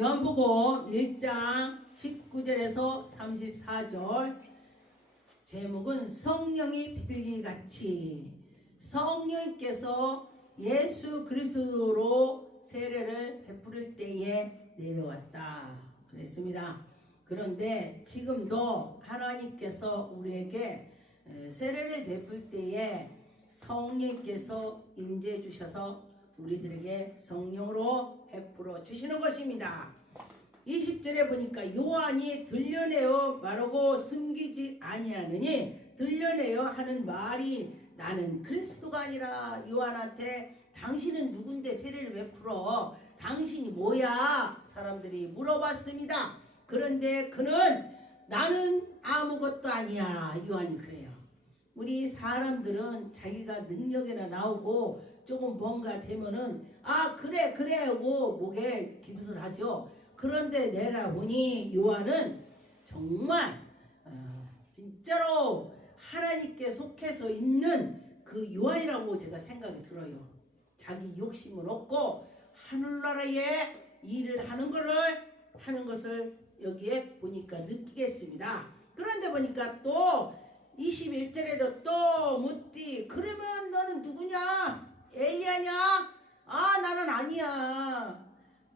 요한복음 1장 19절에서 34절 제목은 성령이 비둘기 같이 성령께서 예수 그리스도로 세례를 베풀을 때에 내려왔다 그랬습니다. 그런데 지금도 하나님께서 우리에게 에, 세례를 베풀 때에 성령께서 임재 주셔서 우리들에게 성령으로 베풀어 주시는 것입니다. 20절에 보니까 요한이 들려내어 말하고 숨기지 아니하느니 들려내어 하는 말이 나는 그리스도가 아니라 요한한테 당신은 누군데 세례를 베풀어 당신이 뭐야 사람들이 물어봤습니다. 그런데 그는 나는 아무것도 아니야 요한이 그래요. 우리 사람들은 자기가 능력이나 나오고 조금 뭔가 되면은 아 그래 그래 하고 목에 기붓을 하죠. 그런데 내가 보니 요한은 정말 어, 진짜로 하나님께 속해서 있는 그 요한이라고 제가 생각이 들어요. 자기 욕심은 없고 하늘나라에 일을 하는 거를 하는 것을 여기에 보니까 느끼겠습니다. 그런데 보니까 또 21절에도 또 묻디 그러면 너는 누구냐? 엘리야냐? 아 나는 아니야.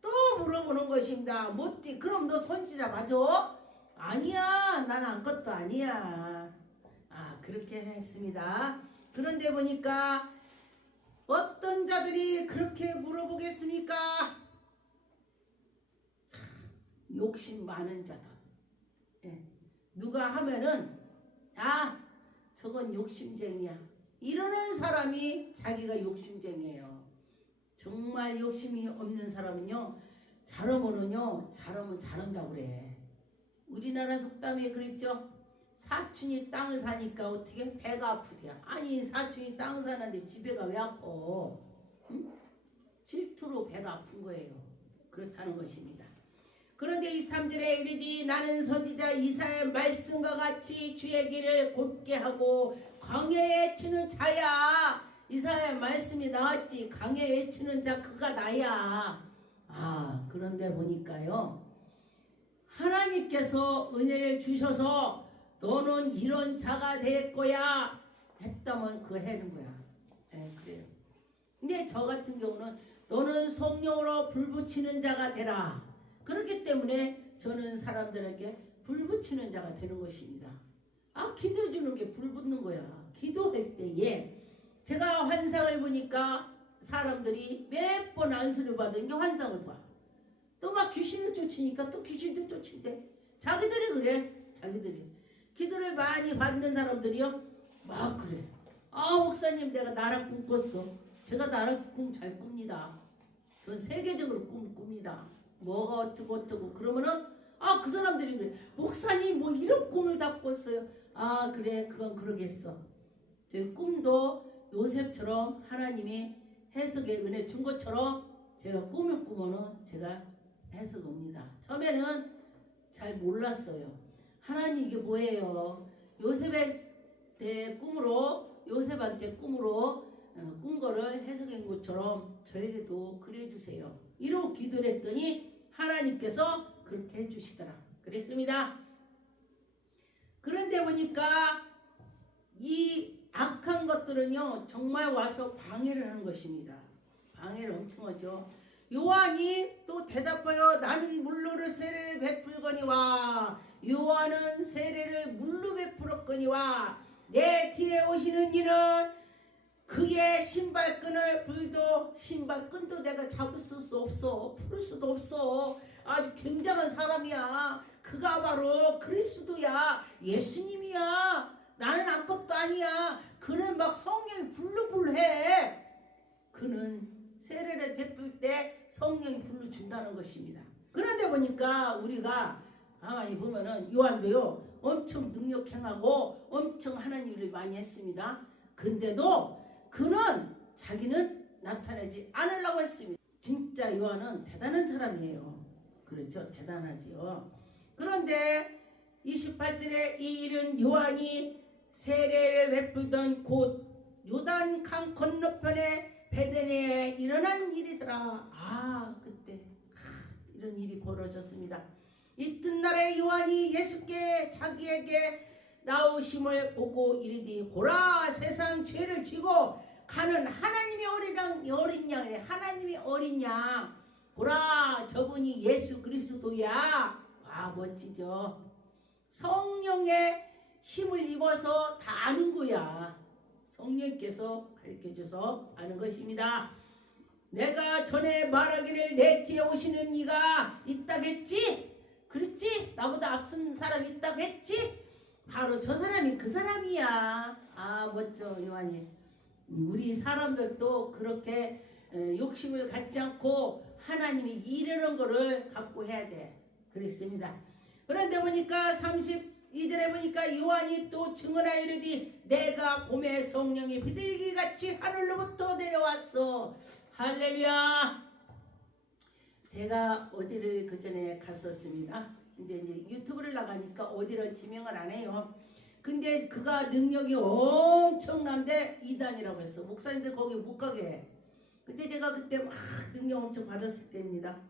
또 물어보는 것입니다. 묻디 그럼 너 선지자 맞아? 아니야 난 아무것도 아니야. 아 그렇게 했습니다. 그런데 보니까 어떤 자들이 그렇게 물어보겠습니까? 참, 욕심 많은 자들. 예. 누가 하면은 아 저건 욕심쟁이야. 이러는 사람이 자기가 욕심쟁이에요. 정말 욕심이 없는 사람은요 잘하면은요 잘하면 잘한다고 그래. 우리나라 속담에 그랬죠. 사촌이 땅을 사니까 어떻게 배가 아프대요. 아니 사촌이 땅을 사는데 집에가 왜 아파? 응? 질투로 배가 아픈 거예요. 그렇다는 것입니다. 그런데 이 3절에 이르디 나는 선지자 이사의 말씀과 같이 주의 길을 곧게 하고 광야에 치는 자야. 이사의 말씀이 나왔지. 강야에 치는 자 그가 나야. 아 그런데 보니까요. 하나님께서 은혜를 주셔서 너는 이런 자가 될 거야 했다면 그 해는 거야. 예, 그래요. 근데 저 같은 경우는 너는 성령으로 불 붙이는 자가 되라. 그렇기 때문에 저는 사람들에게 불 붙이는 자가 되는 것입니다. 아, 기도해 주는 게 불 붙는 거야. 기도할 때에 제가 환상을 보니까 사람들이 몇 번 안수를 받은 게 환상을 봐. 또 막 귀신을 쫓으니까 또 귀신도 쫓은대. 자기들이 그래. 자기들이. 기도를 많이 받는 사람들이요. 막 그래. 아, 목사님 내가 나라 꿈 꿨어. 제가 나라 꿈잘 꿉니다. 전 세계적으로 꿈 꿉니다. 뭐가 어떻고 어떻고 그러면은 아 그 사람들이 그래. 목사님 뭐 이런 꿈을 다 꿨어요. 아 그래 그건 그러겠어. 제 꿈도 요셉처럼 하나님이 해석의 은혜 준 것처럼 제가 꿈을 꾸면은 제가 해석 옵니다. 처음에는 잘 몰랐어요. 하나님 이게 뭐예요? 요셉의 대 꿈으로 요셉한테 꿈으로 어, 꾼 거를 해석한 것처럼 저에게도 그려주세요. 이러고 기도를 했더니 하나님께서 그렇게 해주시더라. 그랬습니다. 그런데 보니까 이 악한 것들은요 정말 와서 방해를 하는 것입니다. 방해를 엄청 하죠. 요한이 또 대답하여 나는 물로를 세례를 베풀거니와 요한은 세례를 물로 베풀었거니와 내 뒤에 오시는 이는 그의 신발끈을 불도 신발 끈도 내가 잡을 수 없어. 풀 수도 없어. 아주 굉장한 사람이야. 그가 바로 그리스도야. 예수님이야. 나는 아무것도 아니야. 그는 막 성령이 불루불해. 그는 세례를 베풀 때 성령이 불러 준다는 것입니다. 그런데 보니까 우리가 가만히 보면은 요한도요 엄청 능력 행하고 엄청 하나님 일을 많이 했습니다. 근데도 그는 자기는 나타내지 않으려고 했습니다. 진짜 요한은 대단한 사람이에요. 그렇죠? 대단하지요. 그런데 28절에 이 일은 요한이 세례를 베풀던 곳 요단 강 건너편에 베데네에 일어난 일이더라. 아 그때 아, 이런 일이 벌어졌습니다. 이튿날에 요한이 예수께 자기에게 나오심을 보고 이르되 보라 세상 죄를 지고 가는 하나님의 어린 양 어린 양 이래. 하나님의 어린 양. 보라 저분이 예수 그리스도야. 와 멋지죠? 성령의 힘을 입어서 다 아는 거야. 성령께서 가르쳐 줘서 아는 것입니다. 내가 전에 말하기를 내 뒤에 오시는 이가 있다겠지? 그랬지? 나보다 앞선 사람이 있다고 했지? 바로 저 사람이 그 사람이야. 아 멋져 요한이 우리 사람들도 그렇게 에, 욕심을 갖지 않고 하나님이 이르는 거를 갖고 해야 돼. 그랬습니다. 그런데 보니까 32절에 보니까 요한이 또 증언하여 이르디 내가 봄에 성령이 비둘기같이 하늘로부터 내려왔어. 할렐루야. 제가 어디를 그 전에 갔었습니다. 이제, 이제 유튜브를 나가니까 어디를 지명을 안 해요. 근데 그가 능력이 엄청난데 이단이라고 했어. 목사님들 거기 못 가게 해. 근데 제가 그때 막 능력 엄청 받았을 때입니다.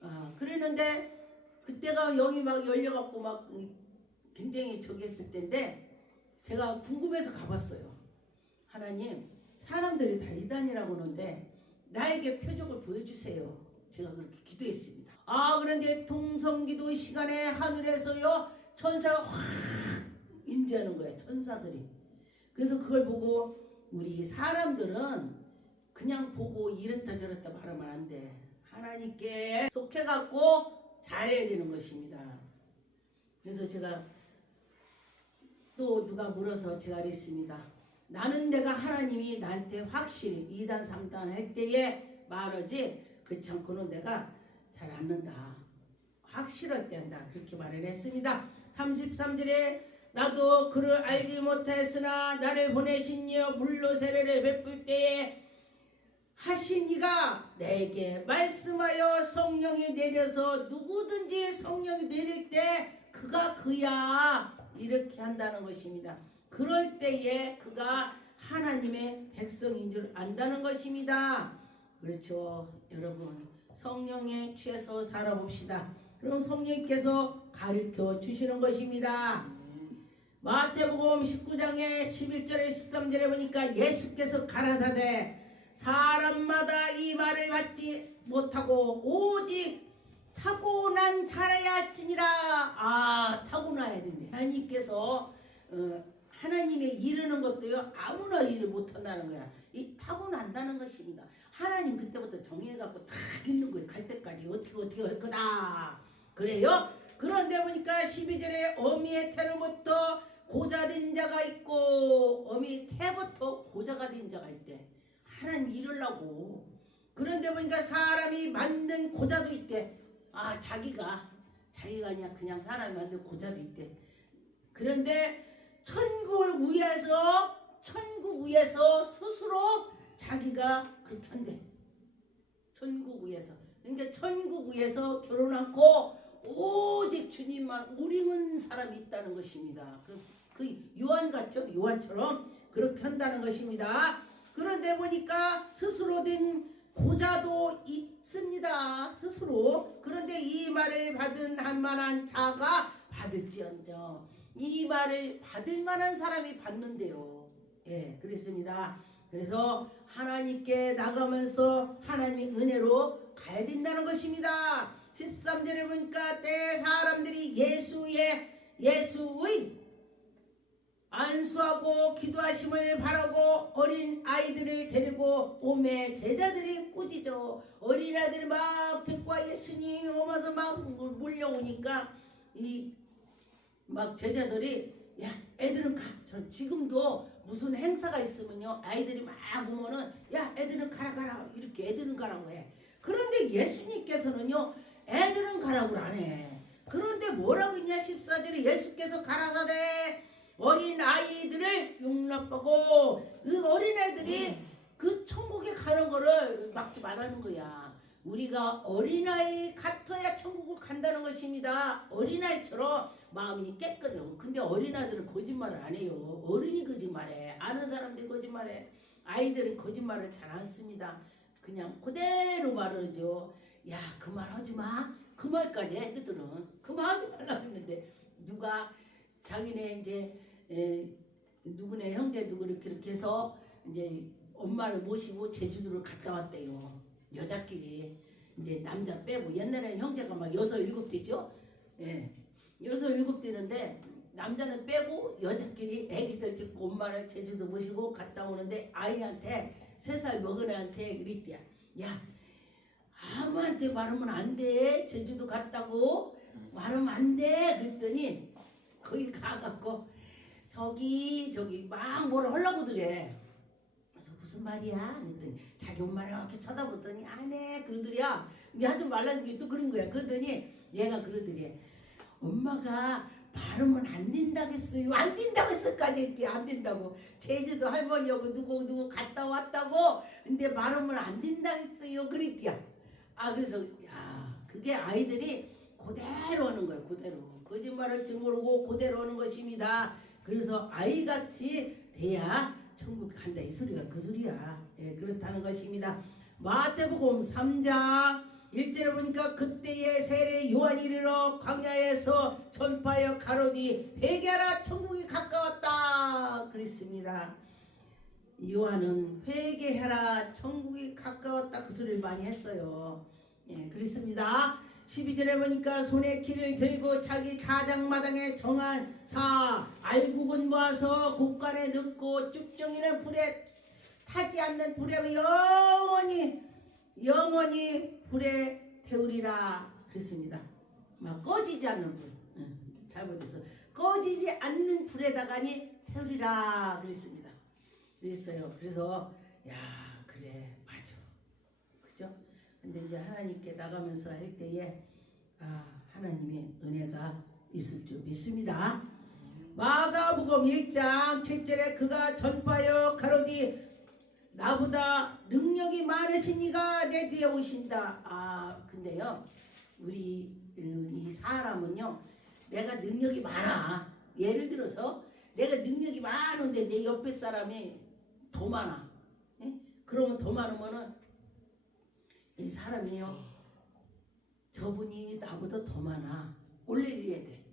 아, 그랬는데 그때가 영이 막 열려갖고 막 음, 굉장히 저기 했을 때인데 제가 궁금해서 가봤어요. 하나님, 사람들이 다 이단이라고 하는데 나에게 표적을 보여주세요. 제가 그렇게 기도했습니다. 아, 그런데 통성기도 시간에 하늘에서요, 천사가 확 임재하는 거예요. 천사들이. 그래서 그걸 보고 우리 사람들은 그냥 보고 이랬다 저랬다 말하면 안 돼. 하나님께 속해갖고 잘해야 되는 것입니다. 그래서 제가 또 누가 물어서 제가 그랬습니다. 나는 내가 하나님이 나한테 확실히 2단 3단 할 때에 말하지 그렇지 않고는 내가 잘 않는다. 확실할 때 한다. 그렇게 말을 했습니다. 33절에 나도 그를 알지 못하였으나 나를 보내신 이여 물로 세례를 베풀 때에 하신 이가 내게 말씀하여 성령이 내려서 누구든지 성령이 내릴 때 그가 그야 이렇게 한다는 것입니다. 그럴 때에 그가 하나님의 백성인 줄 안다는 것입니다. 그렇죠. 여러분 성령에 취해서 살아봅시다. 그럼 성령께서 가르쳐 주시는 것입니다. 마태복음 19장에 11절에 13절에 보니까 예수께서 가라사대 사람마다 이 말을 받지 못하고 오직 타고난 자라야 할지니라. 아 타고나야 된대. 하나님께서 어, 하나님의 이르는 것도요 아무나 일을 못한다는 거야. 이 타고난다는 것입니다. 하나님 그때부터 정해갖고 다 있는 거예요. 갈 때까지 어떻게 어떻게 할 거다. 그래요? 그런데 보니까 12절에 어미의 태로부터 고자된 자가 있고 어미 태부터 고자가 된 자가 있대. 하나님 이르려고. 그런데 보니까 사람이 만든 고자도 있대. 아 자기가 자기가 아니야. 그냥 사람이 만든 고자도 있대. 그런데 천국을 위해서 천국 위해서 스스로 자기가 그렇게 한대. 천국 위해서. 그러니까 천국 위해서 결혼 않고 오직 주님만 우리는 사람이 있다는 것입니다. 그, 그 요한 같죠? 요한처럼 그렇게 한다는 것입니다. 그런데 보니까 스스로 된 고자도 있습니다. 스스로. 그런데 이 말을 받은 한만한 자가 받을지언정 이 말을 받을 만한 사람이 받는데요. 예, 그렇습니다. 그래서 하나님께 나가면서 하나님의 은혜로 가야 된다는 것입니다. 13절에 보니까 때 사람들이 예수의 예수의 안수하고 기도하심을 바라고 어린 아이들을 데리고 오매 제자들이 꾸짖어 어린 아이들이 막 데리고 예수님 오면서 막 몰려오니까 이 막 제자들이 야 애들은 가. 저 지금도 무슨 행사가 있으면요 아이들이 막 오면은 야 애들은 가라 가라 이렇게 애들은 가라고 해. 그런데 예수님께서는요 애들은 가라고 안 해. 그런데 뭐라고 했냐 14절에 예수께서 가라사대 어린 아이들을 용납하고 그 어린 애들이 그 천국에 가는 거를 막지 말라는 거야. 우리가 어린아이 같아야 천국을 간다는 것입니다. 어린아이처럼 마음이 깨끗해요. 근데 어린아이들은 거짓말을 안 해요. 어른이 거짓말해. 아는 사람들이 거짓말해. 아이들은 거짓말을 잘 안 씁니다. 그냥 그대로 말하죠. 야, 그 말 하지 마. 그 말까지 해 그들은 그 말 하지 말라고 했는데 누가 자기네 이제 에, 누구네 형제 누구 이렇게 이렇게 해서 이제 엄마를 모시고 제주도를 갔다 왔대요 여자끼리 이제 남자 빼고 옛날에는 형제가 막 여섯 일곱 대죠 예 여섯 일곱 대는데 남자는 빼고 여자끼리 애기들 데리고 엄마를 제주도 모시고 갔다 오는데 아이한테 세 살 먹은 애한테 그랬대야 야 아무한테 말하면 안 돼. 제주도 갔다고 말하면 안 돼. 그랬더니 거기 가갖고 저기 저기 막 뭐라 하려고 그래. 그래서 무슨 말이야? 그랬더니 자기 엄마를 이렇게 쳐다보더니 안해 그러더랴. 이게 하지 말라는 게 또 그런 거야. 그러더니 얘가 그러더래. 엄마가 발음은 안 된다겠어요. 안 된다겠어까지 했대. 안 된다고. 제주도 할머니하고 누구 누구 갔다 왔다고. 근데 발음은 안 된다겠어요. 그랬대야. 아 그래서 야 그게 아이들이 그대로 하는 거예요 그대로 거짓말을 모르고 그대로 하는 것입니다 그래서 아이같이 돼야 천국 간다 이 소리가 그 소리야 예 그렇다는 것입니다 마태복음 3장 1절에 보니까 그때의 세례 요한이 이르러 광야에서 전파하여 가로디 회개하라 천국이 가까웠다 그랬습니다 요한은 회개해라 천국이 가까웠다 그 소리를 많이 했어요. 예, 그렇습니다. 12절에 보니까 손에 키를 들고 자기 가장마당에 정한 사 알국은 모아서 곳간에 넣고 쭉정이는 불에 타지 않는 불에 영원히 영원히 불에 태우리라 그랬습니다. 막 꺼지지 않는 불. 응, 잘못했어. 꺼지지 않는 불에다가니 태우리라 그랬습니다. 그랬어요. 그래서 야 그래? 근데 이제 하나님께 나가면서 할 때에 아 하나님의 은혜가 있을 줄 믿습니다. 마가복음 1장 7절에 그가 전파하여 가로디 나보다 능력이 많으신 이가 내 뒤에 오신다. 아 근데요 우리 이 사람은요 내가 능력이 많아. 예를 들어서 내가 능력이 많은데 내 옆에 사람이 더 많아. 예? 그러면 더 많으면은 이 사람이요. 저분이 나보다 더 많아. 이래야 돼.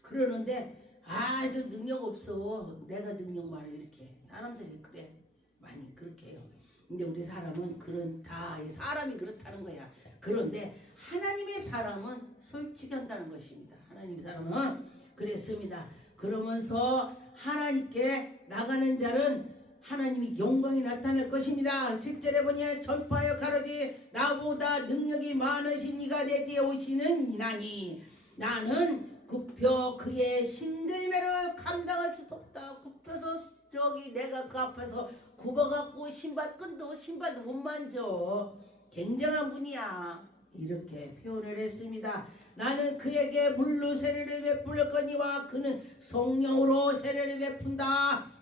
그러는데 아주 능력 없어. 내가 능력 많아 이렇게. 사람들이 그래. 많이 그렇게 해요. 근데 우리 사람은 그런 다 사람이 그렇다는 거야. 그런데 하나님의 사람은 솔직히 한다는 것입니다. 하나님 사람은 그랬습니다. 그러면서 하나님께 나가는 자는 하나님이 영광이 나타날 것입니다. 7절에 보니 전파하여 가로되 나보다 능력이 많으신 이가 내 뒤에 오시는 이나니 나는 굽혀 그의 신들매를 감당할 수 없다. 굽혀서 저기 내가 그 앞에서 굽어갖고 신발 끈도 신발도 못 만져. 굉장한 분이야. 이렇게 표현을 했습니다. 나는 그에게 물로 세례를 베풀 거니와 그는 성령으로 세례를 베푼다.